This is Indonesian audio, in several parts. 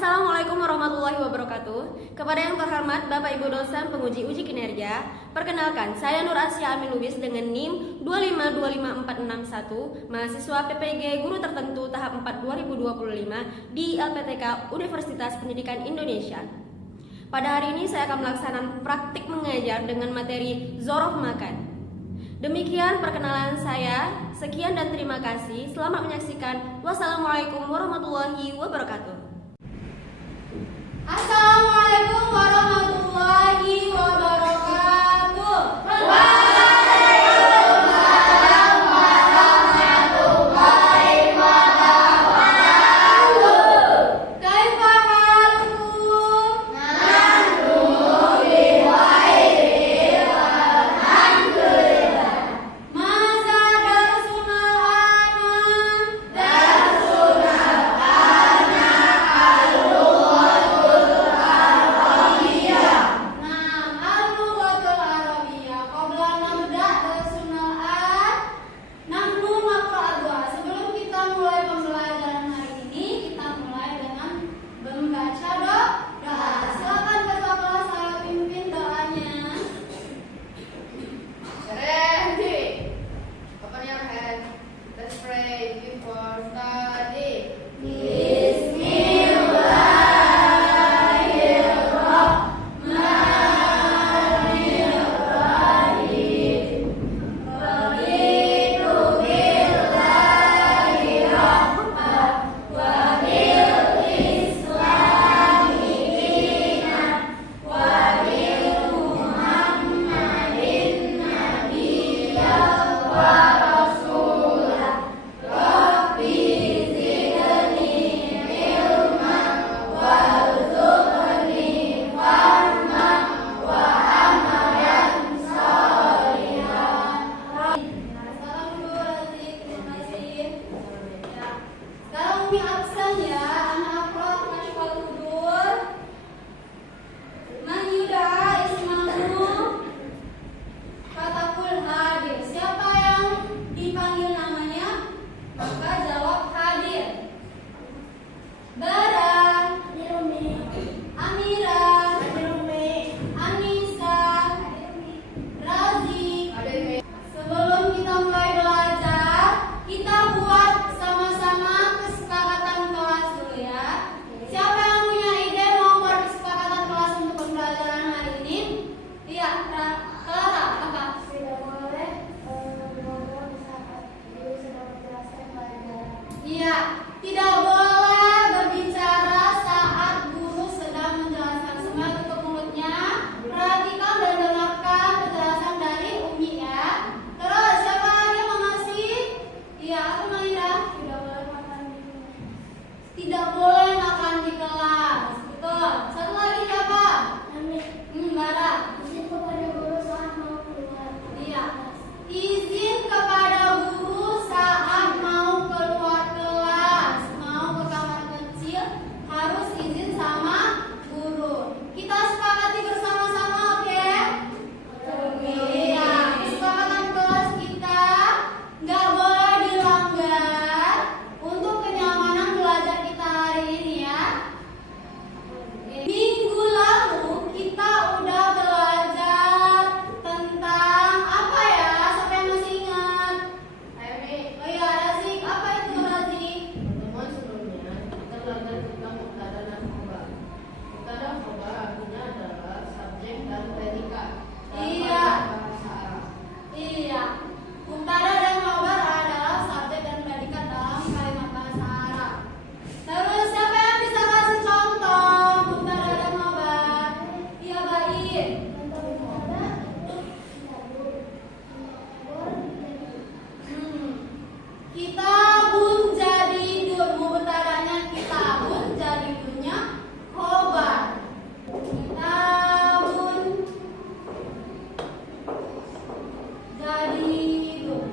Assalamualaikum warahmatullahi wabarakatuh. Kepada yang terhormat Bapak Ibu dosen penguji uji kinerja, perkenalkan saya Nur Asya Amin Lubis dengan NIM 2525461, mahasiswa PPG Guru Tertentu tahap 4 2025 di LPTK Universitas Pendidikan Indonesia. Pada hari ini saya akan melaksanakan praktik mengajar dengan materi Zorof Makan. Demikian perkenalan saya. Sekian dan terima kasih. Selamat menyaksikan. Wassalamualaikum warahmatullahi wabarakatuh. Assalamualaikum warahmatullahi wabarakatuh. Waalaikumsalam warahmatullahi wabarakatuh. Kaifa halukum? Nahnu bi khairin walhamdulillah. Maza darsuna ana? Darsuna ana al-lughatul arabiyyah. Nah, al-lughatul arabiyyah. Qabla nabda darsuna nahnu naqra doa. Sebelum kita mulai pembelajaran hari ini, kita mulai dengan membaca doa. Silakan ketua kelas saya pimpin doanya. Ready. Open your hand. Let's pray before study. Bismillahirrahmanirrahim. Raditu billahi rabbah wa bil islami dinan wa bil Muhammadin nabiyyan wa rasulah. Rabbi zidni ilman warzuqni fahman wa amalan sholihan. Sekarang dulu Razik, terima kasih. Ya. Sekarang Umi absen ya, anak Afrod Kashfal Hudur. Man yuda'a ismahu fatakul hadir. Siapa yang dipanggil namanya, maka jawab hadir. Bara, Amira, Anissa, Razik. Sebelum kita mulai belajar, kita buat sama-sama kesepakatan kelas dulu ya. Siapa yang punya ide mau buat kesepakatan kelas untuk pembelajaran hari ini? Iya, Clara, apa? Tidak boleh ngomong saat guru sedang menjelaskan pelajaran. Iya, tidak boleh berbicara saat guru sedang menjelaskan. Semuanya tutup mulutnya, perhatikan dan dengarkan penjelasan dari Umi ya. Terus siapa lagi yang mau ngasih? Iya, aku Maira. Tidak boleh makan di rumah. Tidak boleh makan di kelas. Betul. Satu lagi siapa? Amin. Bara. Izin kepada guru saat mau keluar. Iya. Izin kepada guru saat mau keluar kelas, mau ke kamar kecil, harus izin sama guru. Kita sepakati bersama-sama, oke? Iya. Kesepakatan kelas kita nggak boleh dilanggar untuk kenyamanan belajar kita hari ini ya. Minggu lalu kita udah belajar tentang apa ya? Siapa yang masih ingat? Oh iya, Razik. Apa itu Razik? Pertemuan sebelumnya kita belajar tentang mubtada dan khobar. Mubtada dan khobar artinya adalah subjek dan predikat dalam Iya. bahasa Arab. Iya. Mubtada dan khobar adalah subjek dan predikat dalam kalimat bahasa Arab. Terus siapa yang bisa kasih contoh mubtada dan khobar? Iya, baik. Contoh mubtada, Kitabun jadidun, mubtadanya kitabun, jadidunnya khobar. Kitabun jadidun.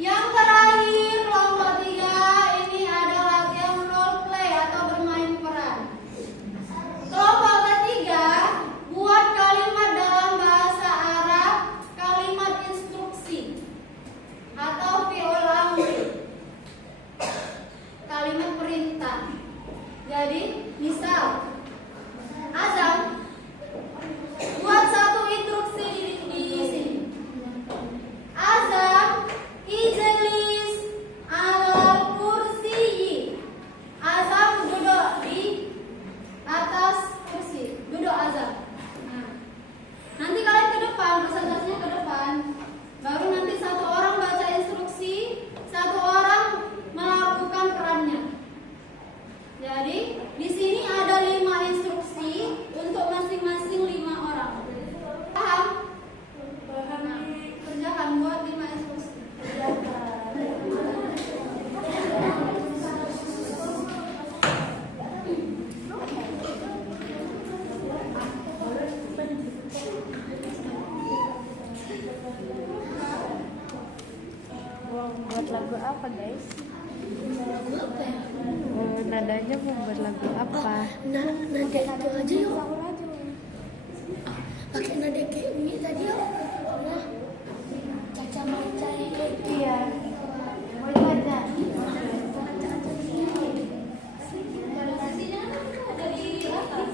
Yang terakhir kelompok 3 ini adalah latihan role play atau bermain peran. Kelompok ketiga, buat kalimat dalam bahasa Arab, kalimat instruksi atau fi'il amri, kalimat perintah. Jadi, misal Azam, buat satu instruksi di sini. Azam, ijlis alal kursiyi. Azam duduk di atas kursi. Duduk Azam. Nah, nanti kalian ke depan, presentasinya ke depan. Baru nanti satu orang baca instruksi, satu orang melakukan perannya. Jadi di sini ada 5 instruksi untuk masing-masing 5 orang. Paham? Nah, kerjakan buat 5 instruksi. Buat lagu apa guys? Nadanya mau buat lagu apa? Nada itu aja yuk. Pakai nada kayak Umi tadi yuk. Caca maca itu ya. Mau baca. Dari atas.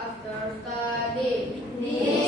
after study. Di